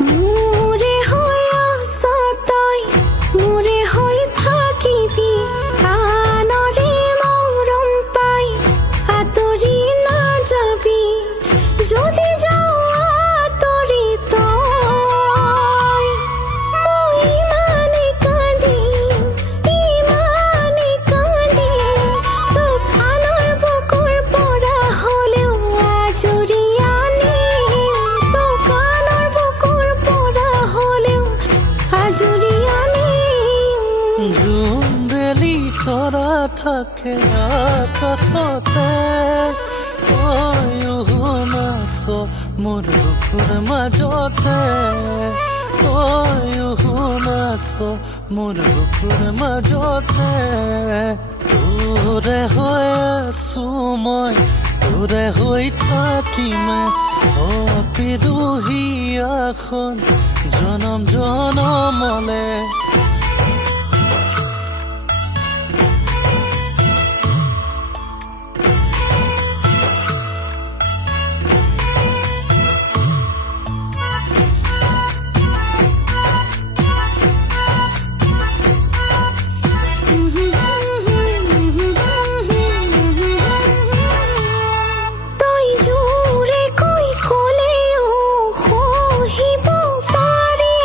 মোৰে হৈ আছ তই মোৰে হৈ থাকিবি আনৰে মৰম পাই আঁতৰি নাযাবি যদি যাওঁ আঁতৰি তই মই ইমানে কান্দিম তোক আনৰ বুকুৰ পৰা হ'লেও আজৰি আনিম তোক আনৰ বুকুৰ পৰা হ'লেও আজৰি আনিম জোনবেলি তৰা থাকে আকাশতে তয়ো নাচ মোৰ বুকুৰ মাজতে তয়ো নাচ মোৰ বুকুৰ মাজতে তোৰে হৈ আছো মই তোৰে হৈ থাকিম বিৰুহিয়াখন জনম জনমলে তই জোৰে কৈ ক'লেও সহিব পাৰি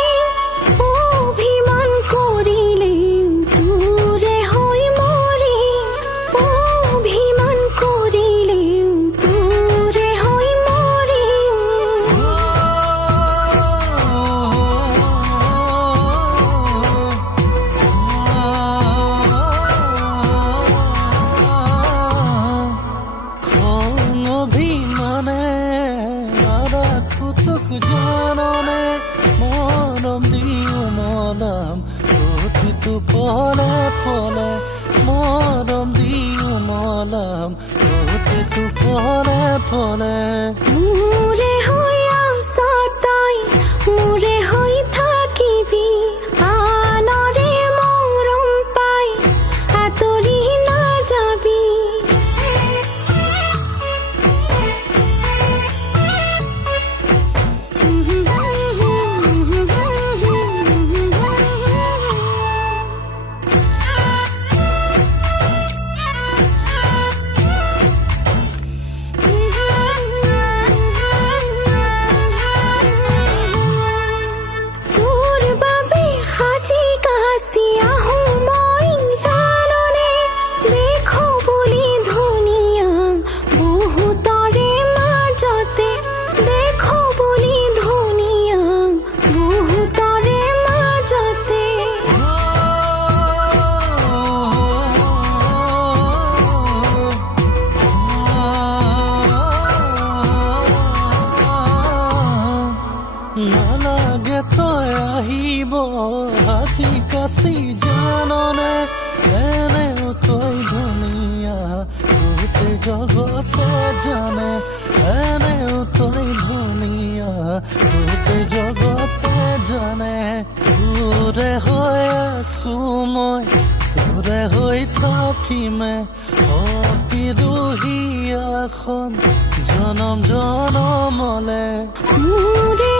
অভিমান কৰিলেও তোৰে হৈ মৰিম অভিমান কৰিলেও তোৰে হৈ মৰিম অভিমানে নাৰাখো তোক জাননে মৰম দিও মনাম প্ৰতিটো পলে পলে মৰম দিও মনাম প্ৰতিটো পলে পলে মোৰে হৈ আছ তই মোৰে হৈ থাকিবি আনৰে মৰম পাই আঁতৰি নাযাবি তোৰ বাবে সাজি কাচি আহোঁ মই জাননে দেখো বুলি ধুনীয়া বহুতৰে মাজতে দেখো বুলি ধুনীয়া বহুতৰে মাজতে নালাগে তই আহিব হাসি কাছি জাননে এনেও তই ধুনীয়া গোটেই জগতে জানে এনেও তই ধুনীয়া গোটেই জগতে জানে তোৰে হৈ আছো মই তোৰে হৈ থাকিমে বিৰুহিয়াখন জনম জনমলে মোৰে